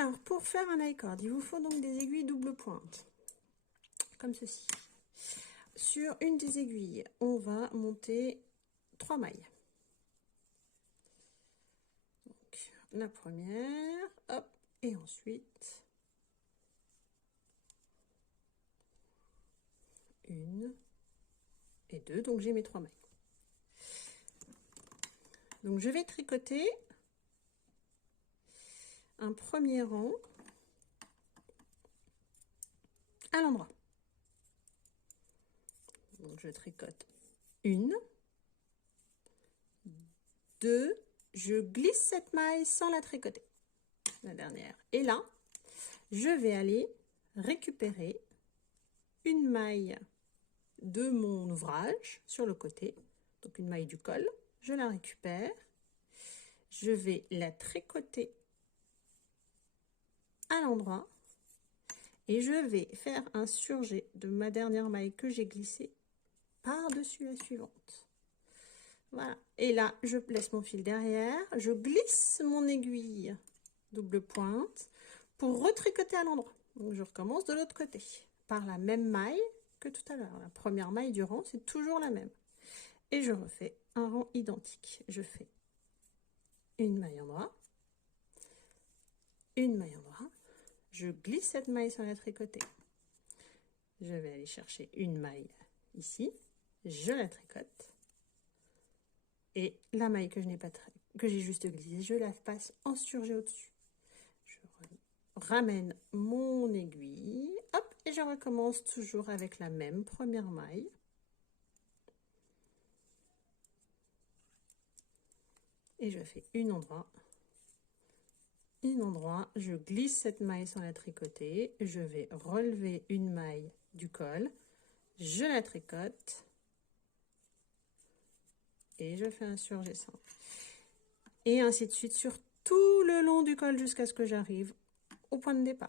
Alors, pour faire un I-cord, il vous faut donc des aiguilles double pointe, comme ceci. Sur une des aiguilles, on va monter 3 mailles. Donc, la première, hop, et ensuite, une et deux, donc j'ai mes 3 mailles. Donc, je vais tricoter un premier rang à l'endroit. Donc, je tricote une, deux, je glisse cette maille sans la tricoter, la dernière. Et là, je vais aller récupérer une maille de mon ouvrage sur le côté, donc une maille du col, je la récupère, je vais la tricoter à l'endroit et je vais faire un surjet de ma dernière maille que j'ai glissée par-dessus la suivante. Voilà, et là je laisse mon fil derrière, je glisse mon aiguille double pointe pour retricoter à l'endroit. Donc je recommence de l'autre côté par la même maille que tout à l'heure. La première maille du rang, c'est toujours la même. Et je refais un rang identique. Je fais une maille endroit, une maille endroit, je glisse cette maille sans la tricoter. Je vais aller chercher une maille ici, je la tricote. Et la maille que je n'ai pas que j'ai juste glissée, je la passe en surjet au-dessus. Je ramène mon aiguille, hop, et je recommence toujours avec la même première maille. Et je fais une endroit, je glisse cette maille sans la tricoter, je vais relever une maille du col, je la tricote et je fais un surjet simple. Et ainsi de suite sur tout le long du col jusqu'à ce que j'arrive au point de départ.